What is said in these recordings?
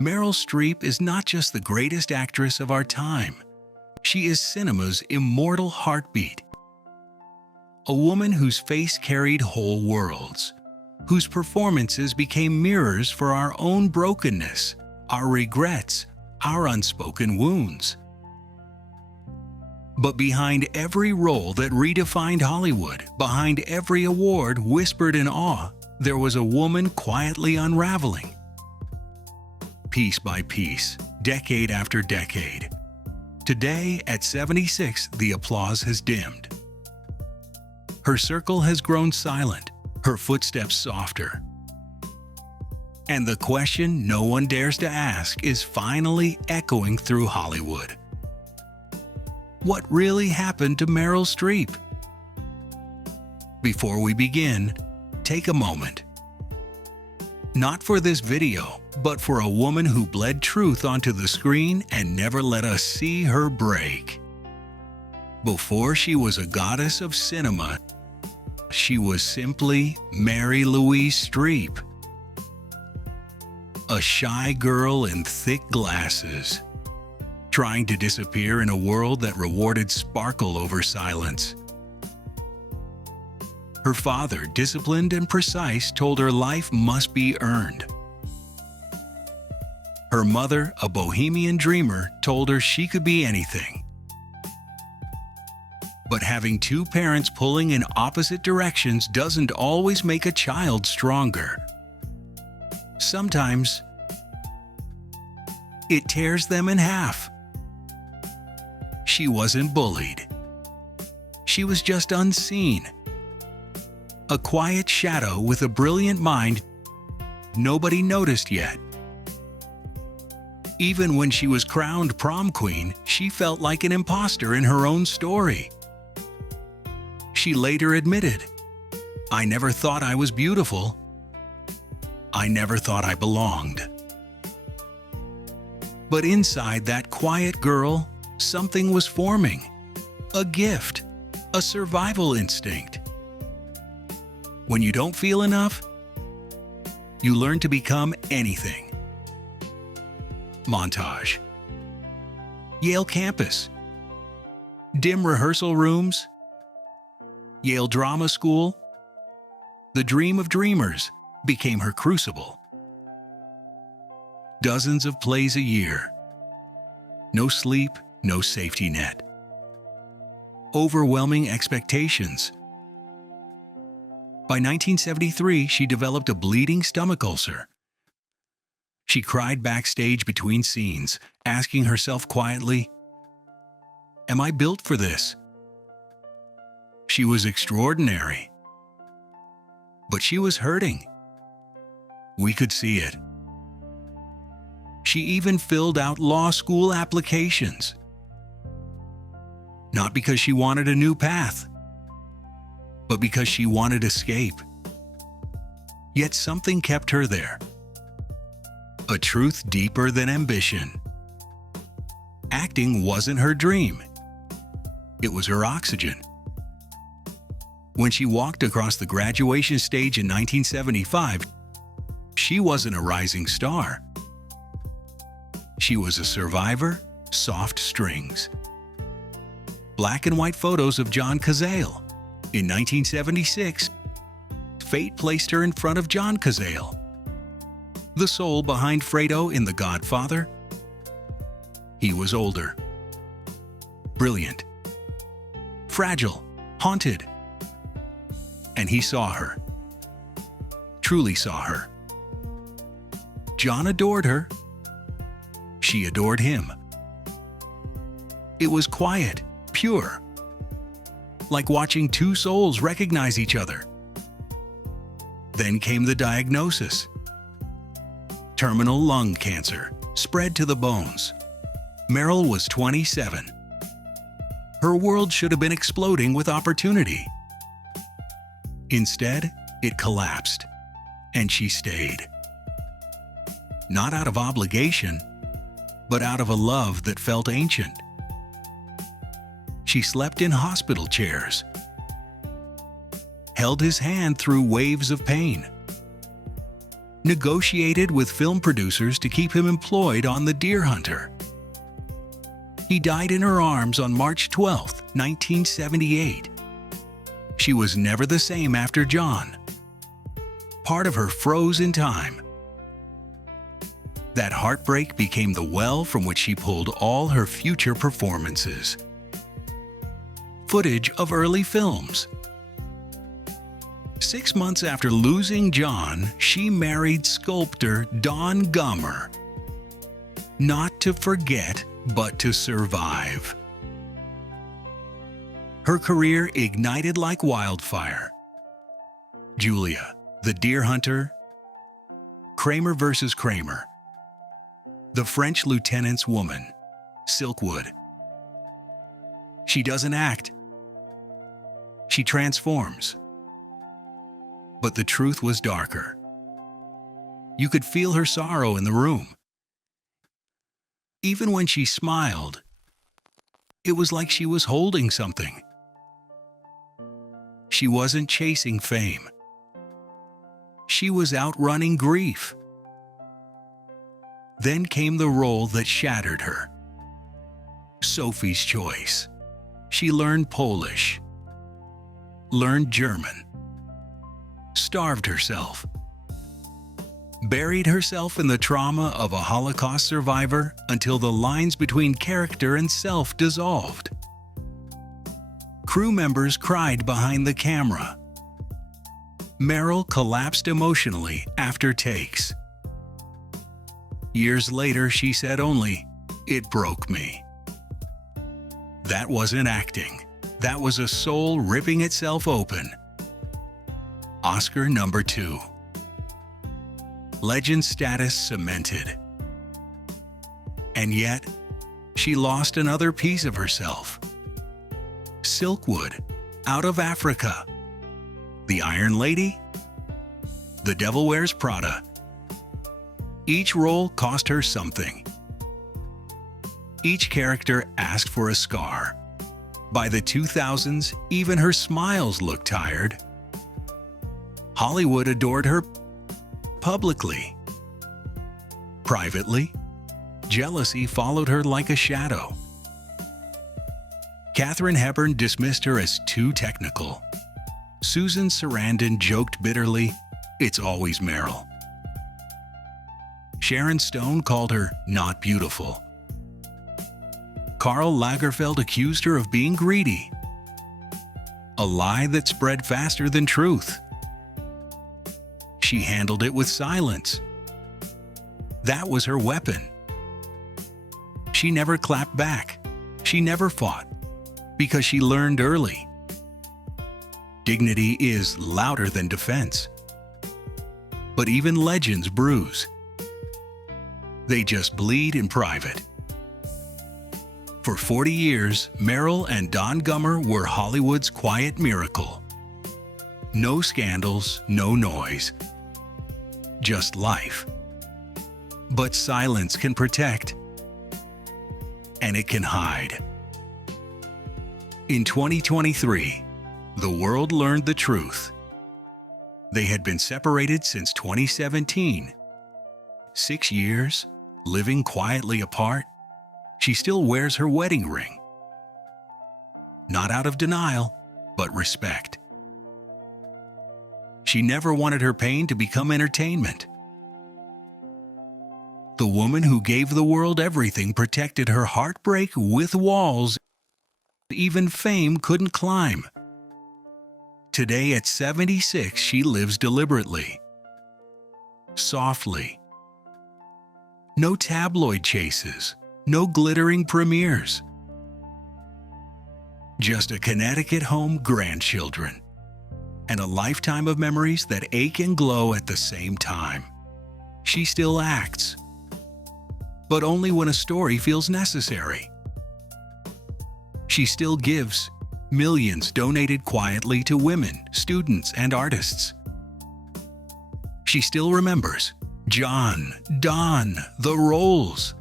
Meryl Streep is not just the greatest actress of our time. She is cinema's immortal heartbeat. A woman whose face carried whole worlds, whose performances became mirrors for our own brokenness, our regrets, our unspoken wounds. But behind every role that redefined Hollywood, behind every award whispered in awe, there was a woman quietly unraveling. Piece by piece, decade after decade. Today, at 76, the applause has dimmed. Her circle has grown silent, her footsteps softer. And the question no one dares to ask is finally echoing through Hollywood. What really happened to Meryl Streep? Before we begin, take a moment. Not for this video, but for a woman who bled truth onto the screen and never let us see her break. Before she was a goddess of cinema, she was simply Mary Louise Streep. A shy girl in thick glasses, trying to disappear in a world that rewarded sparkle over silence. Her father, disciplined and precise, told her life must be earned. Her mother, a bohemian dreamer, told her she could be anything. But having two parents pulling in opposite directions doesn't always make a child stronger. Sometimes, it tears them in half. She wasn't bullied. She was just unseen. A quiet shadow with a brilliant mind nobody noticed yet. Even when she was crowned prom queen, she felt like an imposter in her own story. She later admitted, "I never thought I was beautiful. I never thought I belonged." But inside that quiet girl, something was forming. A gift, a survival instinct. When you don't feel enough, you learn to become anything. Montage. Yale campus. Dim rehearsal rooms. Yale Drama School. The dream of dreamers became her crucible. Dozens of plays a year. No sleep, no safety net. Overwhelming expectations. By 1973, she developed a bleeding stomach ulcer. She cried backstage between scenes, asking herself quietly, "Am I built for this?" She was extraordinary. But she was hurting. We could see it. She even filled out law school applications. Not because she wanted a new path, but because she wanted escape. Yet something kept her there. A truth deeper than ambition. Acting wasn't her dream. It was her oxygen. When she walked across the graduation stage in 1975, she wasn't a rising star. She was a survivor, soft strings. Black and white photos of John Cazale. In 1976, fate placed her in front of John Cazale, the soul behind Fredo in The Godfather. He was older, brilliant, fragile, haunted. And he saw her, truly saw her. John adored her. She adored him. It was quiet, pure, like watching two souls recognize each other. Then came the diagnosis. Terminal lung cancer, spread to the bones. Meryl was 27. Her world should have been exploding with opportunity. Instead, it collapsed, and she stayed. Not out of obligation, but out of a love that felt ancient. She slept in hospital chairs, held his hand through waves of pain. negotiated with film producers to keep him employed on The Deer Hunter. He died in her arms on March 12, 1978. She was never the same after John. Part of her froze in time. That heartbreak became the well from which she pulled all her future performances. Footage of early films. 6 months after losing John, she married sculptor Don Gummer. Not to forget, but to survive. Her career ignited like wildfire. Julia, The Deer Hunter, Kramer vs. Kramer, The French Lieutenant's Woman, Silkwood. She doesn't act. She transforms. But the truth was darker. You could feel her sorrow in the room. Even when she smiled, it was like she was holding something. She wasn't chasing fame. She was outrunning grief. Then came the role that shattered her. Sophie's Choice. She learned Polish, learned German, starved herself, buried herself in the trauma of a Holocaust survivor until the lines between character and self dissolved. Crew members cried behind the camera. Meryl collapsed emotionally after takes. Years later, she said only, "It broke me." That wasn't acting. That was a soul ripping itself open. Oscar number 2. Legend status cemented. And yet, she lost another piece of herself. Silkwood, Out of Africa, The Iron Lady, The Devil Wears Prada. Each role cost her something. Each character asked for a scar. By the 2000s, even her smiles looked tired. Hollywood adored her publicly. Privately, jealousy followed her like a shadow. Katharine Hepburn dismissed her as too technical. Susan Sarandon joked bitterly, "It's always Meryl." Sharon Stone called her not beautiful. Karl Lagerfeld accused her of being greedy. A lie that spread faster than truth. She handled it with silence. That was her weapon. She never clapped back. She never fought, because she learned early. Dignity is louder than defense. But even legends bruise. They just bleed in private. For 40 years, Meryl and Don Gummer were Hollywood's quiet miracle. No scandals, no noise. Just life. But silence can protect. And it can hide. In 2023, the world learned the truth. They had been separated since 2017. 6 years, living quietly apart. She still wears her wedding ring. Not out of denial, but respect. She never wanted her pain to become entertainment. The woman who gave the world everything protected her heartbreak with walls even fame couldn't climb. Today at 76, she lives deliberately, softly. No tabloid chases, no glittering premieres. Just a Connecticut home, grandchildren, and a lifetime of memories that ache and glow at the same time. She still acts, but only when a story feels necessary. She still gives, millions donated quietly to women, students, and artists. She still remembers John, Don, the roles,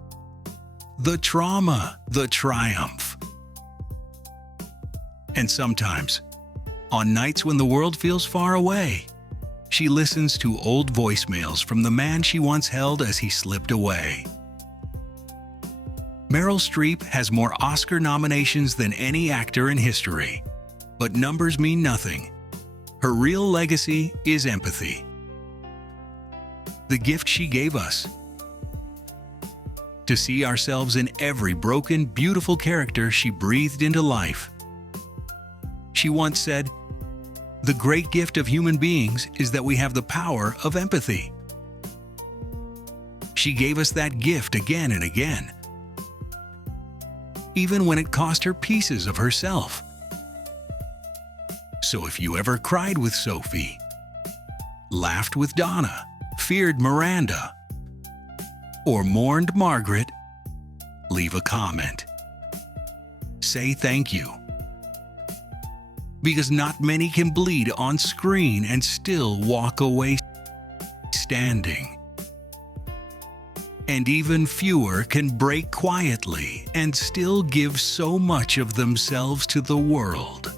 the trauma, the triumph. And sometimes, on nights when the world feels far away, she listens to old voicemails from the man she once held as he slipped away. Meryl Streep has more Oscar nominations than any actor in history, but numbers mean nothing. Her real legacy is empathy. The gift she gave us. To see ourselves in every broken, beautiful character she breathed into life. She once said, "The great gift of human beings is that we have the power of empathy." She gave us that gift again and again, even when it cost her pieces of herself. So if you ever cried with Sophie, laughed with Donna, feared Miranda, or mourned Margaret, leave a comment. Say thank you. Because not many can bleed on screen and still walk away standing. And even fewer can break quietly and still give so much of themselves to the world.